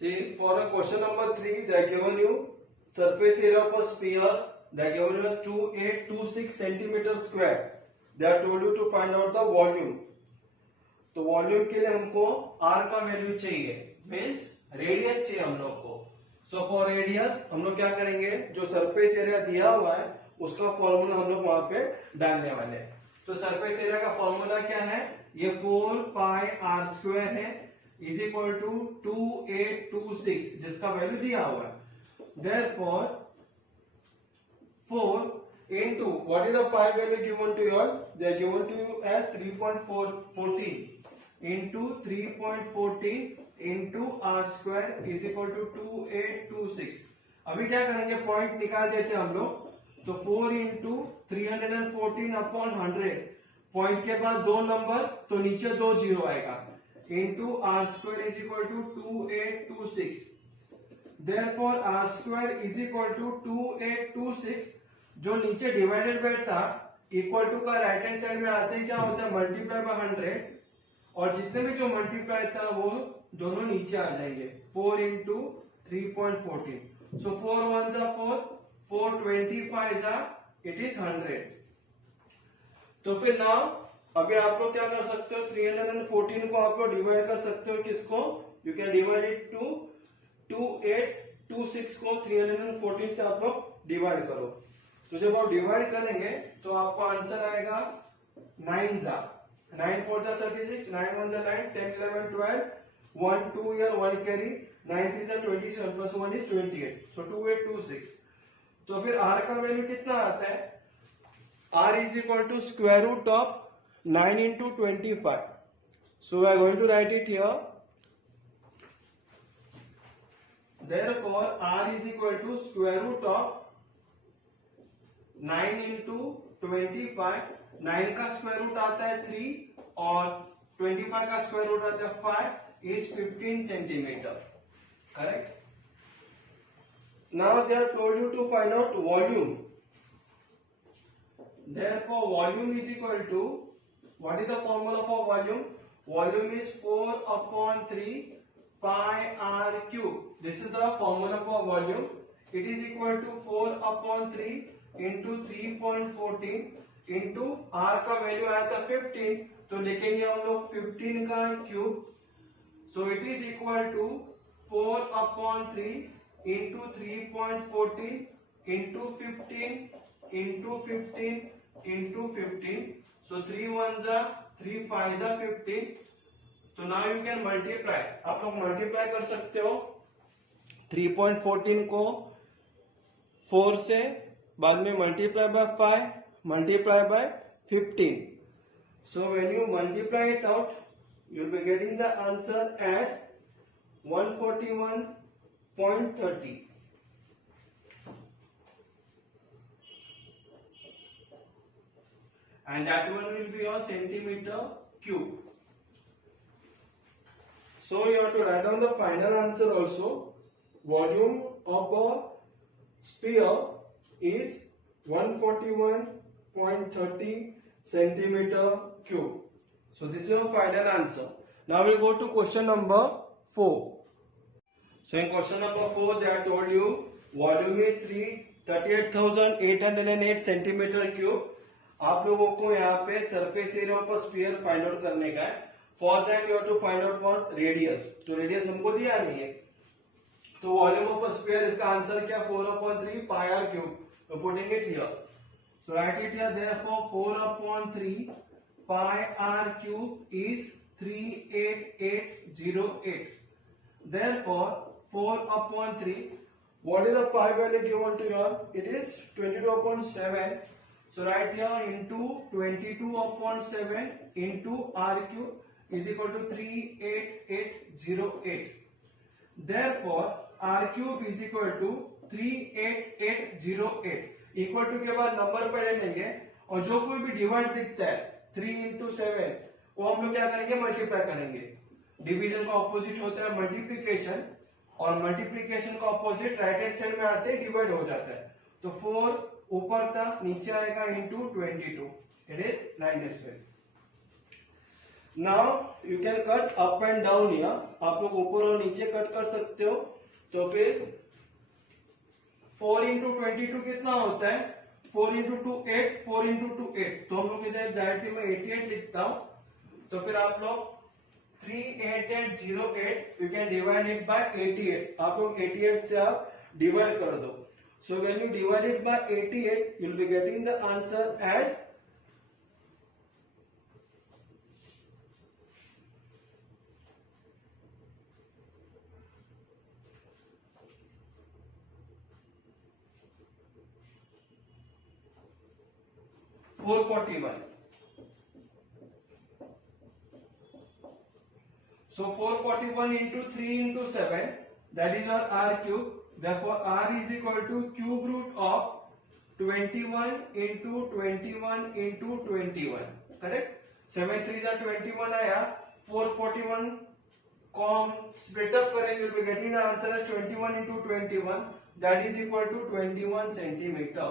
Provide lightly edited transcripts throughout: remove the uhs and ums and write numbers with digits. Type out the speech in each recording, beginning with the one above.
See, for a question number 3, they are given you surface area of a sphere. They are given you as 2826 centimeter square. They are told you to find out the volume. तो वॉल्यूम के लिए हमको r का वैल्यू चाहिए, means radius चाहिए हम लोग को. सो फॉर रेडियस हम लोग क्या करेंगे, जो सरफेस एरिया दिया हुआ है उसका फॉर्मूला हम लोग वहां पे डालने वाले हैं. तो सरफेस एरिया का फॉर्मूला क्या है, ये 4 पाई r स्क्वायर है इज इक्वल टू 2826 जिसका वैल्यू दिया हुआ है. देयरफॉर 4 into what is the pi value given to you all? They are given to you as 3.14 into 3.14 into r square is equal to 2826. अभी क्या करेंगे, पॉइंट निकाल देते हैं हम लोग. तो 4 into 314 अपॉन 100, पॉइंट के बाद दो नंबर तो नीचे दो जीरो आएगा, into r square is equal to 2826. Therefore r square is equal to 2826. जो नीचे डिवाइडेड बाय था इक्वल टू का राइट हैंड साइड में आते ही क्या होता है, मल्टीप्लाई बाय 100, और जितने भी जो मल्टीप्लाई था वो दोनों नीचे आ जाएंगे. 4 into 3.14. सो 4 1 जा 4, 4 25 जा इट इज 100. तो फिर नाउ अभी आप लोग क्या कर सकते हो, 314 को आप लोग डिवाइड कर सकते हो किसको, you can divide it to 2826 को 314 से आप लोग डिवाइड करो. तो जब आप डिवाइड करेंगे तो आपको आंसर आएगा 9 जा 9 4 जा 36, 9 1 जा 9, 10 11 12, 1 2 here 1 carry, 9 3 जा 27 plus 1 is 28. So 2826. तो फिर r का वैल्यू कितना आता है, r is equal to square root of 9 into 25. So we are going to write it here. Therefore r is equal to square root of 9 into 25. 9 का स्क्वायर रूट आता है 3 और 25 का स्क्वायर रूट आता है 5 is 15 centimetre. Correct. Now they are told you to find out volume. Therefore volume is equal to, what is the formula for volume, volume is 4 upon 3 pi r cube. This is the formula for volume. It is equal to 4 upon 3 into 3.14 into r का value आया था 15, तो लिखेंगे हम लोग 15 का cube. So it is equal to 4 upon 3 into 3.14 into 15 into 15 into 15. सो 3 1 जा 3 5 जा 15. तो नाउ यू कैन मल्टीप्लाई, आप लोग मल्टीप्लाई कर सकते हो 3.14 को 4 से, बाद में multiply by 5, multiply by 15. So when you multiply it out you will be getting the answer as 141.30. and that one will be your centimeter cube. So you have to write down the final answer also. Volume of a sphere is 141.30 centimeter cube. So this is your final answer. Now we'll go to question number 4. So in question number 4 they are told you volume is 38,808 centimeter cube. आप लोगों को यहाँ पे surface area of sphere find out करने का है. For that you have to find out for radius. तो radius हमको दिया नहीं है, तो वॉल्यूम ऑफ स्फीयर इसका आंसर क्या, 4/3 pi r cube. So putting it here. So write it here. Therefore 4/3 pi r cube is 38808. Therefore 4/3. What is the pi value given to you? It is 22/7. So write here into 22/7 into r cube is equal to 38808. Therefore r cube is equal to 38808. Equal to के बाद नंबर पहले लेंगे और जो कोई भी डिवाइड दिखता है 3 into 7 वो हम लोग क्या करेंगे, मल्टीप्लाई करेंगे. डिवीजन का ऑपोजिट होता है मल्टीप्लीकेशन, और मल्टीप्लीकेशन का ऑपोजिट राइट हैंड साइड में आते ही डिवाइड हो जाता है. तो 4 ऊपर था नीचे आएगा into 22. It is like this way. Now you can cut up and down here, आप लोग ऊपर और नीचे कट कर सकते हो। तो फिर 4 इंटू 22 कितना होता है, 4 इंटू 2 8, 4 इंटू 2 8, तो हम लोग इधर डायरेक्टली में 88 लिखता हूं। तो फिर आप लोग 38808 you can divide it by 88, आप लोग 88 से आप डिवाइड कर दो। So when you divide it by 88 you will be getting the answer as 441. So 441 into 3 into 7, that is our r cube. Therefore r is equal to cube root of 21 into 21 into 21. Correct? 7 3 are 21 आया, 441 को हम split up करेंगे, we'll be getting the answer as 21 into 21, that is equal to 21 centimeter.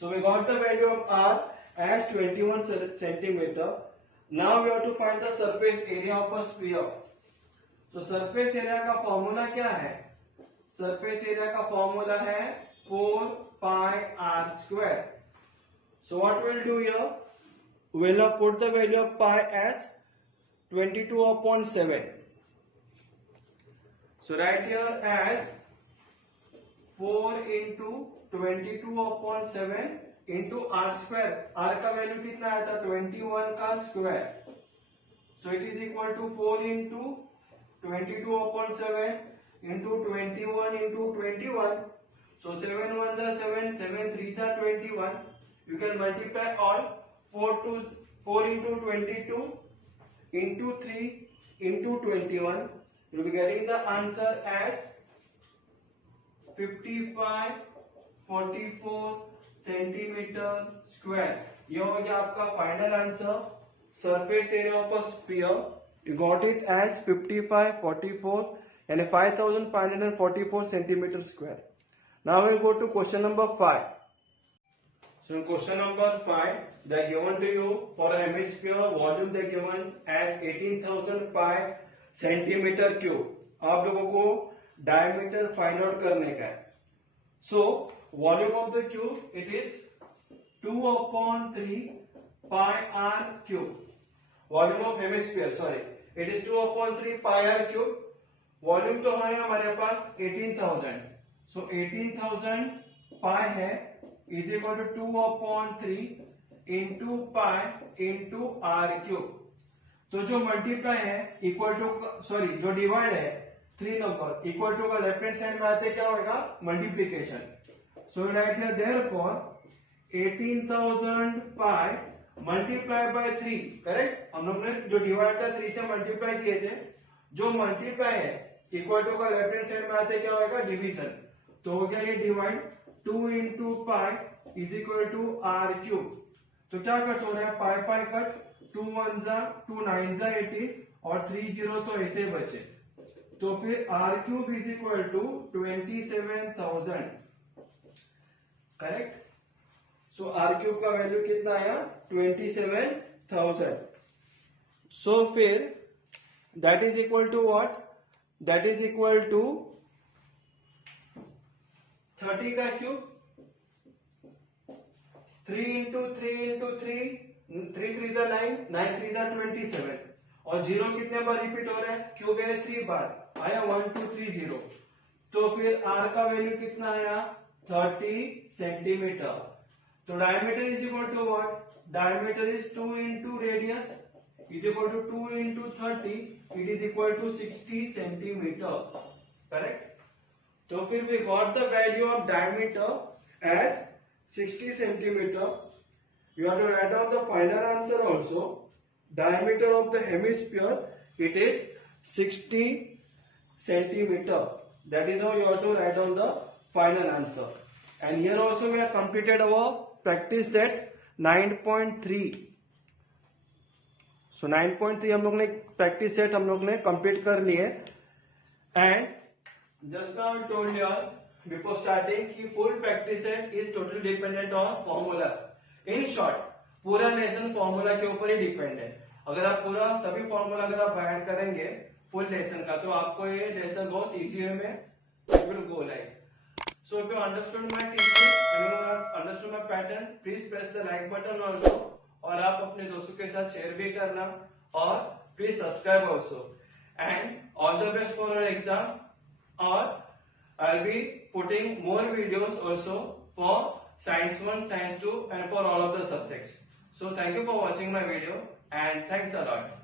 So we got the value of r as 21 centimeter. Now we have to find the surface area of a sphere. So surface area का फॉर्मूला क्या है? Surface area का फॉर्मूला है 4 pi r square. So what we'll do here? We'll put the value of pi as 22/7. So write here as 4 into 22/7 into r square. r का value कितना आया था, 21 का square. So it is equal to 4 into 22/7 into 21 into 21. So 7 1s are 7, 7 3s are 21. You can multiply all. 4 into 22 into 3 into 21. You will be getting the answer as 5544 centimetre square. यह हो गया आपका final answer. Surface area of a sphere, you got it as 5544 यानी 5544 centimetre square. Now will go to question number 5. So in question number 5, they are given to you for a hemisphere volume they are given as 18,000 pi centimeter cube. आप लोगों को diameter find out करने का है. So volume of the cube it is 2/3 pi r cube. Volume of hemisphere sorry it is 2/3 pi r cube. Volume तो है हमारे पास 18,000. So 18,000 pi है is equal to 2/3 into pi into r cube. तो जो multiply है इक्वल टू सॉरी जो डिवाइड है 3 number equal to का लेफ्ट हैंड साइड में आते क्या होगा, मल्टीप्लीकेशन. सो right here therefore 18,000 pi multiply by 3. करेक्ट, हम लोग ने जो डिवाइड था 3 से मल्टीप्लाई किए थे. जो मल्टीप्लाई है इक्वल टू का लेफ्ट हैंड साइड में आते क्या होगा, डिवीजन. तो हो गया ये divide 2 into pi is equal to r cube. तो क्या कट हो रहा है, पाई पाई कट, 2 1 जा 2 9 जा 18 और 3 0 तो ऐसे बचे. तो फिर r cube is equal to 27,000. Correct. So r cube का वैल्यू कितना आया, 27,000. सो फिर that is equal to what, that is equal to 30 का क्यूब. 3 into 3 into 3, 3 3 जा 9, 9 3 जा 27 और 0 कितने बार रिपीट हो रहा है, क्यूब है 3 बार आया 1 2 3 0. तो फिर r का वैल्यू कितना आया, 30 सेंटीमीटर. तो diameter is equal to what, diameter is 2 into radius is equal to 2 into 30, it is equal to 60 centimetre. Correct. तो फिर we got the value of diameter as 60 centimeter. You have to write down the final answer also. Diameter of the hemisphere it is 60 centimeter. That is how you have to write down the final answer. And here also we have completed our practice set 9.3. So 9.3 हम लोग ने practice set हम लोग ने complete कर ली है. And just now I told you all before starting कि full practice set is totally dependent on formulas. In short पूरा लेसन फॉर्मूला के ऊपर ही डिपेंड है. अगर आप पूरा सभी फॉर्मूला अगर आप ऐड करेंगे फुल लेसन का, तो आपको ये लेसन बहुत इजी वे में it will go like. So if you understood my teaching and you have understood my pattern, please press the like button also. और आप अपने दोस्तों के साथ शेयर भी करना और please subscribe also. And all the best for your exam. और I'll be putting more videos also for Science 1, Science 2 and for all of the subjects. So thank you for watching my video and thanks a lot.